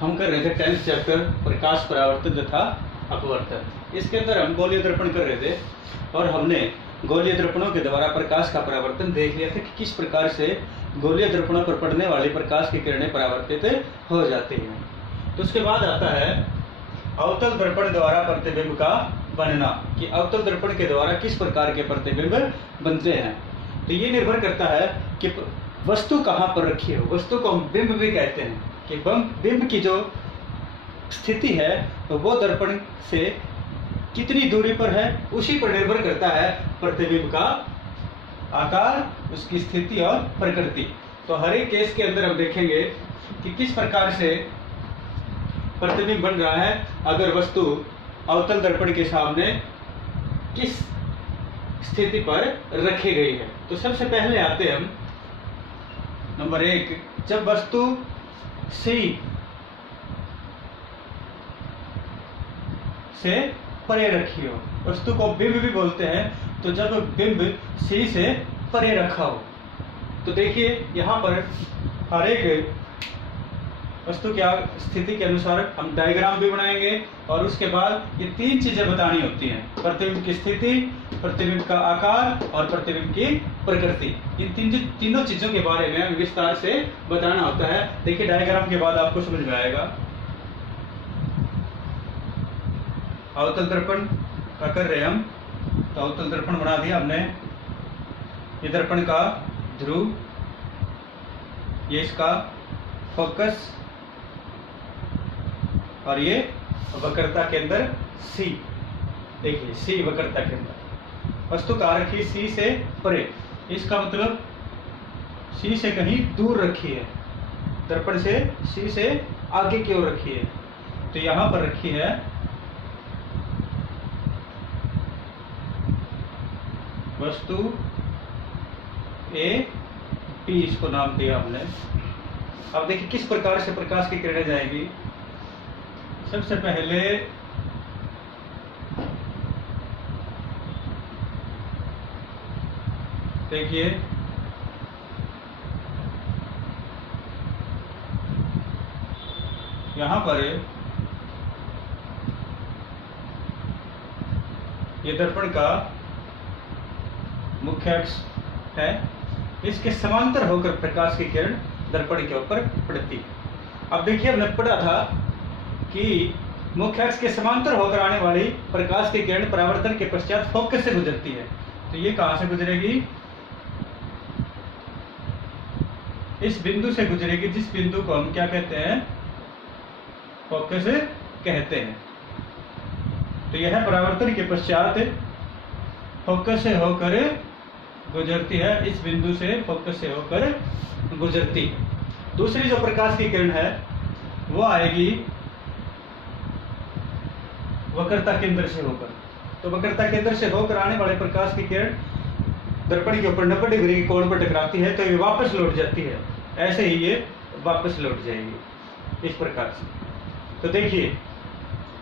हम कर रहे थे 10th चैप्टर प्रकाश परावर्तन तथा अपवर्तन। इसके अंदर हम गोलीय दर्पण कर रहे थे और हमने गोलीय दर्पणों के द्वारा प्रकाश का परावर्तन देख लिया था कि किस प्रकार से गोलीय दर्पणों पर पड़ने वाली प्रकाश की किरणें परावर्तित हो जाती हैं। तो उसके बाद आता है अवतल दर्पण द्वारा प्रतिबिंब का बनना, कि अवतल दर्पण के द्वारा किस प्रकार के प्रतिबिंब बनते हैं। तो ये निर्भर करता है कि वस्तु कहाँ पर रखी हो। वस्तु को हम बिंब भी कहते हैं कि बिंब की जो स्थिति है तो वो दर्पण से कितनी दूरी पर है, उसी पर निर्भर करता है प्रतिबिंब का आकार, उसकी स्थिति और प्रकृति। तो हर एक केस के अंदर हम देखेंगे कि किस प्रकार से प्रतिबिंब बन रहा है अगर वस्तु अवतल दर्पण के सामने किस स्थिति पर रखी गई है। तो सबसे पहले आते हम नंबर 1, जब वस्तु C से परे रखी हो। वस्तु को बिंब भी बोलते हैं, तो जब बिंब C से परे रखा हो। तो देखिए यहाँ पर हर एक वस्तु की स्थिति के अनुसार हम डायग्राम भी बनाएंगे और उसके बाद ये 3 चीजें बतानी होती हैं, प्रतिबिंब की स्थिति, प्रतिबिंब का आकार और प्रतिबिंब की प्रकृति। इन तीनों चीजों के बारे में हमें विस्तार से बताना होता है। देखिए डायग्राम के बाद आपको समझ में आएगा। अवतल दर्पण का कर रहे हम, तो अवतल दर्पण बना दिया हमने। ये दर्पण का ध्रुव, ये इसका फोकस और ये वक्रता के अंदर C। देखिए C वक्रता के अंदर वस्तु कहाँ रखी, C से परे, इसका मतलब C से कहीं दूर रखी है, दर्पण से C से आगे की ओर रखी है। तो यहाँ पर रखी है वस्तु A P, इसको नाम दिया हमने। अब देखिए किस प्रकार से प्रकाश की किरणें जाएगी। सबसे पहले देखिए यहाँ पर ये दर्पण का मुख्य अक्ष है, इसके समांतर होकर प्रकाश की किरण दर्पण के ऊपर पड़ती। अब देखिए हमने पढ़ा था कि मुख्य अक्ष के समांतर होकर आने वाली प्रकाश की किरण परावर्तन के पश्चात फोकस से गुजरती है। तो ये कहां से गुजरेगी, इस बिंदु से गुजरेगी, जिस बिंदु को हम क्या कहते हैं, फोकस कहते हैं। तो यह परावर्तन के पश्चात फोकस से होकर गुजरती है, इस बिंदु से फोकस से होकर गुजरती। दूसरी जो प्रकाश की किरण है वो आएगी वक्रता केंद्र से होकर। तो वक्रता केंद्र से होकर आने वाले प्रकाश की किरण दर्पण के ऊपर 90 डिग्री के कोण पर टकराती है, तो ये वापस लौट जाती है। ऐसे ही ये वापस लौट जाएगी इस प्रकार से। तो देखिए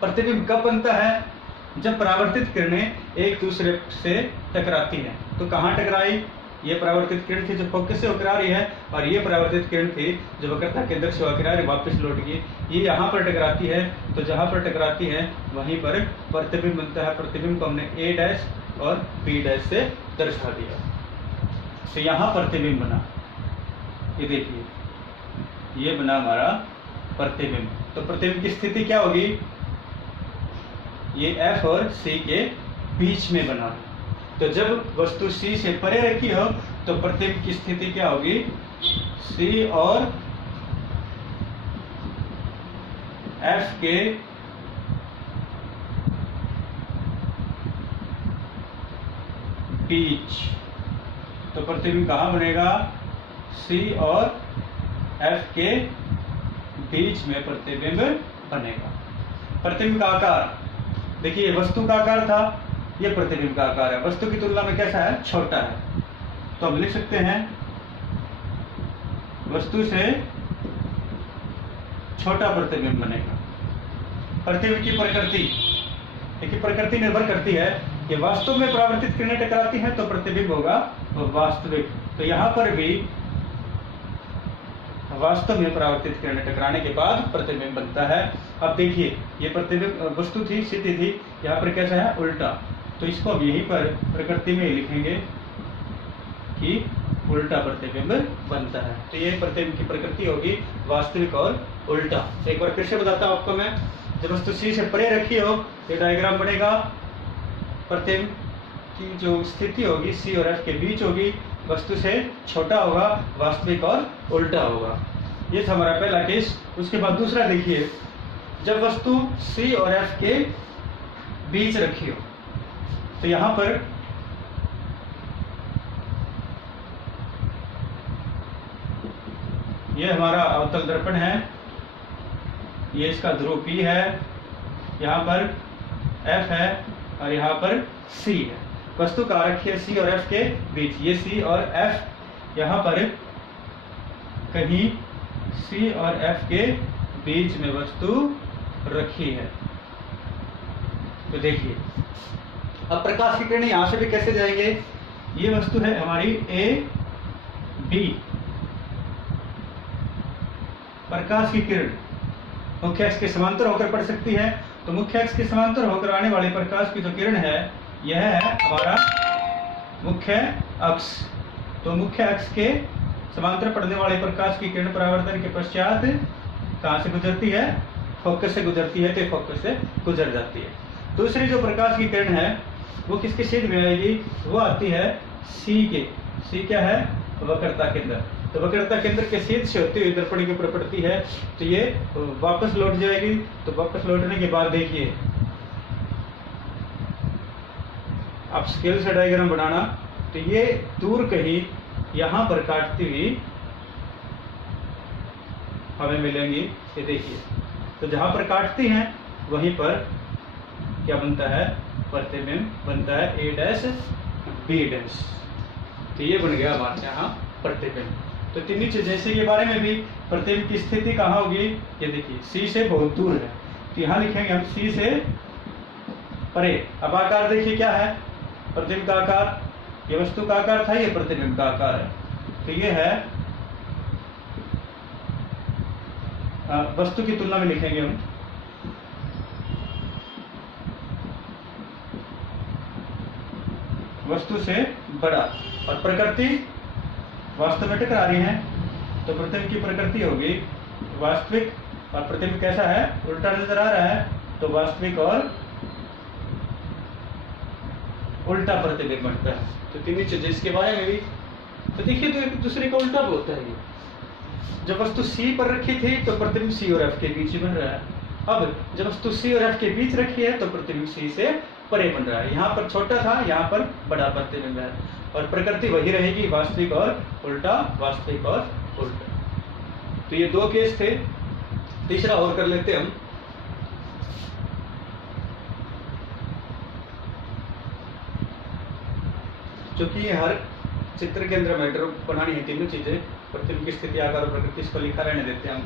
प्रतिबिंब कब बनता है, जब परावर्तित किरणें एक दूसरे से टकराती हैं। तो कहाँ टकराई, ये परावर्तित किरण थी जो फोकस से होकर आ रही है, और ये परावर्तित किरण थी जो वक्रता केंद्र से होकर आ रही, वापस लौट गई। ये यहाँ पर टकराती है, तो जहाँ पर टकराती है वहीं पर प्रतिबिंब बनता है। प्रतिबिंब को हमने A' और B' से दर्शा दिया। तो यहाँ प्रतिबिंब बना, ये देखिए ये बना हमारा प्रतिबिंब। तो प्रतिबिंब की स्थिति क्या होगी, ये F और C के बीच में बना। तो जब वस्तु C से परे रखी हो तो प्रतिबिंब की स्थिति क्या होगी, C और F के बीच। तो प्रतिबिंब कहाँ बनेगा, C और F के बीच में प्रतिबिंब बनेगा। प्रतिबिंब का आकार देखिए, वस्तु का आकार था, ये प्रतिबिंब का आकार है। वस्तु की तुलना में कैसा है, छोटा है। तो हम लिख सकते हैं वस्तु से छोटा प्रतिबिंब बनेगा। प्रतिबिंब की प्रकृति देखिए, प्रकृति निर्भर करती है कि वास्तव में परावर्तित किरणें टकराती हैं तो प्रतिबिंब होगा वो वास्तविक। तो यहाँ पर भी वास्तव में परावर्तित किरणें टकराने के बाद प्रतिबिंब बनता है। अब देखिए, ये प्रतिबिंब वस्तु थी, सीधी थी, यहाँ पर कैसा है, उल्टा। तो इसको हम यहीं पर प्रकृति में लिखेंगे कि उल्टा प्रतिबिंब बनता है। तो ये प्रतिबिंब की प्रकृति होगी वास्तविक और उल्टा। तो एक बार फिर से बताता हूँ आपको मैं, जब वस्तु सी से परे रखी हो तो डायग्राम बनेगा, प्रतिबिंब की जो स्थिति होगी सी और एफ के बीच होगी, वस्तु से छोटा होगा, वास्तविक और उल्टा होगा। ये था हमारा पहला केस। उसके बाद दूसरा देखिए, जब वस्तु सी और एफ के बीच रखी हो तो यहां पर ये हमारा अवतल दर्पण है, ये इसका ध्रुव P है, यहाँ पर F है और यहाँ पर C है। वस्तु कहाँ रखी है, C और F के बीच। ये C और F यहाँ पर कहीं C और F के बीच में वस्तु रखी है। तो देखिए, अब प्रकाश की किरणें यहाँ से भी कैसे जाएंगे, ये वस्तु है हमारी A B। प्रकाश की किरण मुख्य अक्ष के समांतर होकर पड़ सकती है, तो मुख्य अक्ष के समांतर होकर आने वाले प्रकाश की जो किरण है, यह है हमारा मुख्य अक्ष। तो मुख्य अक्ष के समांतर पड़ने वाले प्रकाश की किरण परावर्तन के पश्चात कहाँ से गुजरती है, फोकस से गुजरती है, तो फोकस से गुजर जाती है। दूसरी जो प्रकाश की किरण है वो किसके छेद में आएगी, वो आती है सी के। सी क्या है, वक्रता केंद्र। तो वक्रता केंद्र के छेद से होती हुई दर्पण के ऊपर पड़ती है, तो ये वापस लौट जाएगी। तो वापस लौटने के बाद देखिए, आप स्केल से डायग्राम बनाना, तो ये दूर कहीं यहां पर काटती हुई हमें मिलेंगी। ये देखिए, तो जहां पर काटती हैं वहीं पर क्या बनता है, प्रतिबिंब बनता है A डैश B डैश। तो ये बन गया हमारे यहाँ प्रतिबिंब। तो तीनों चीजें, जैसे के बारे में भी प्रतिबिंब की स्थिति कहाँ होगी, ये देखिए C से बहुत दूर है, तो यहाँ लिखेंगे हम C से परे। अब आकार देखिए क्या है, प्रतिबिंब का आकार, ये वस्तु का आकार था, ये प्रतिबिंब का आकार है। तो ये है वस्तु की तुलना में लिखेंगे हम वस्तु से बड़ा, और प्रकृति वास्तव में टकरा रही है, तो प्रतिबिंब की प्रकृति होगी वास्तविक, और प्रतिबिंब कैसा है, उल्टा नजर आ रहा है, तो वास्तविक और उल्टा प्रतिबिंब बनता है। तो तीनों चीजें इसके बारे में भी, तो देखिए, तो एक दूसरे का उल्टा भी होता है। ये जब वस्तु C पर रखी थी तो प्रतिबिंब C और F के बीच बन रहा है। अब जब वस्तु C और F के बीच रखी है तो प्रतिबिंब C से परे बन रहा है। यहाँ पर छोटा था, यहाँ पर बड़ा प्रतिबिंब है, और प्रकृति वही रहेगी, वास्तविक और उल्टा, वास्तविक और उल्टा। तो ये दो केस थे। तीसरा और कर लेते हम। क्योंकि ये हर चित्र के अंदर मैटर बनानी है तीनों चीजें, प्रतिबिंब की स्थिति, आकार और प्रकृति, इसको लिखा रहने देते हैं हम।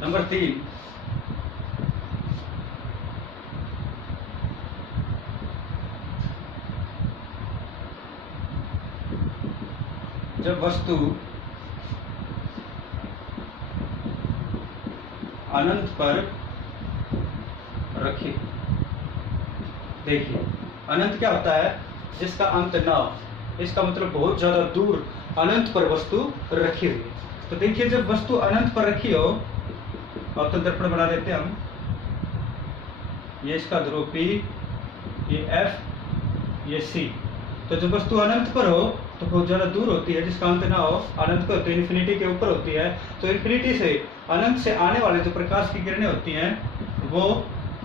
नंबर 3, जब वस्तु अनंत पर रखी, देखिए अनंत क्या होता है, जिसका अंत ना हो, इसका मतलब बहुत ज्यादा दूर अनंत पर वस्तु रखी हुई है। तो देखिए, जब वस्तु अनंत पर रखी हो, अवतल दर्पण बना देते हैं हम, ये इसका ध्रुव P, ये F, ये C। तो जब वस्तु अनंत पर हो तो बहुत ज्यादा दूर होती है, जिसका अंत ना हो, अनंत पर तो इन्फिनिटी के ऊपर होती है। तो इन्फिनिटी से अनंत से आने वाले जो प्रकाश की किरणें होती हैं वो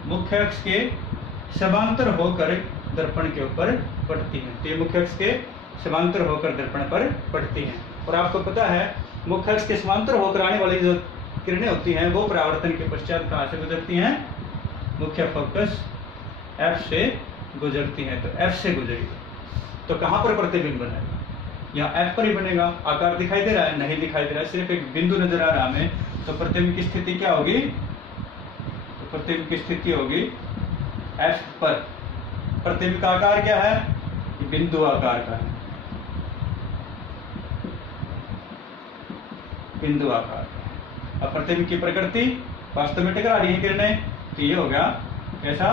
मुख्य अक्ष के समांतर होकर दर्पण के ऊपर पड़ती हैं। तो ये मुख्य अक्ष के समांतर होकर दर्पण पर पड़ती हैं। और आपको पता है, मुख्य अक्ष के समांतर होकर आने वाली जो किरणें होती हैं वो परावर्तन के पश्चात कहाँ से गुजरती हैं, मुख्य फोकस F से गुजरती हैं। तो F से गुजरी तो कहाँ पर प्रतिबिंब बनेगा, यहाँ F पर ही बनेगा। आकार दिखाई दे रहा है, नहीं दिखाई दे रहा है, सिर्फ एक बिंदु नजर आ रहा है हमें। तो प्रतिबिंब की स्थिति क्या होगी, तो प्रतिबिंब की स्थिति होगी F पर। प्रतिबिंब का आकार क्या है, बिंदु आकार का है। बिंदु आकार। अब प्रतिबिंब की प्रकृति वास्तव में टकरा रही है किरणें, तो ये हो गया ऐसा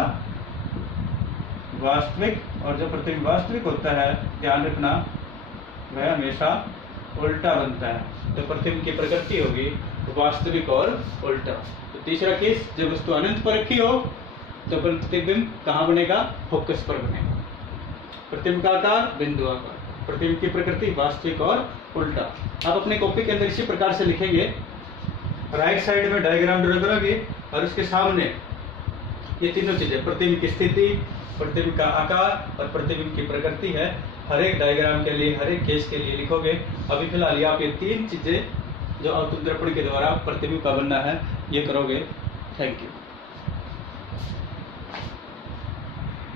वास्तविक, और जो प्रतिबिंब वास्तविक होता है ध्यान रखना वह हमेशा उल्टा बनता है। तो प्रतिबिंब की प्रकृति होगी वास्तविक और उल्टा। तो तीसरा केस, जब वस्तु अनंत पर रखी हो तो प्रतिबिंब कहाँ बनेगा, फोकस पर बनेगा। प्रतिबिंब का आकार बिंदु आकार, प्रतिबिंब की प्रकृति वास्तविक और उल्टा। आप अपने कॉपी के अंदर इसी प्रकार से लिखेंगे, राइट साइड में डायग्राम ड्रा करोगे और उसके सामने ये तीनों चीजें, प्रतिबिंब की स्थिति, प्रतिबिंब का आकार और प्रतिबिंब की प्रकृति है, हर एक डायग्राम के लिए, हर एक केस के लिए लिखोगे। अभी फिलहाल आप ये तीन चीजें जो अवतल दर्पण के द्वारा प्रतिबिंब का बनना है ये करोगे। Thank you.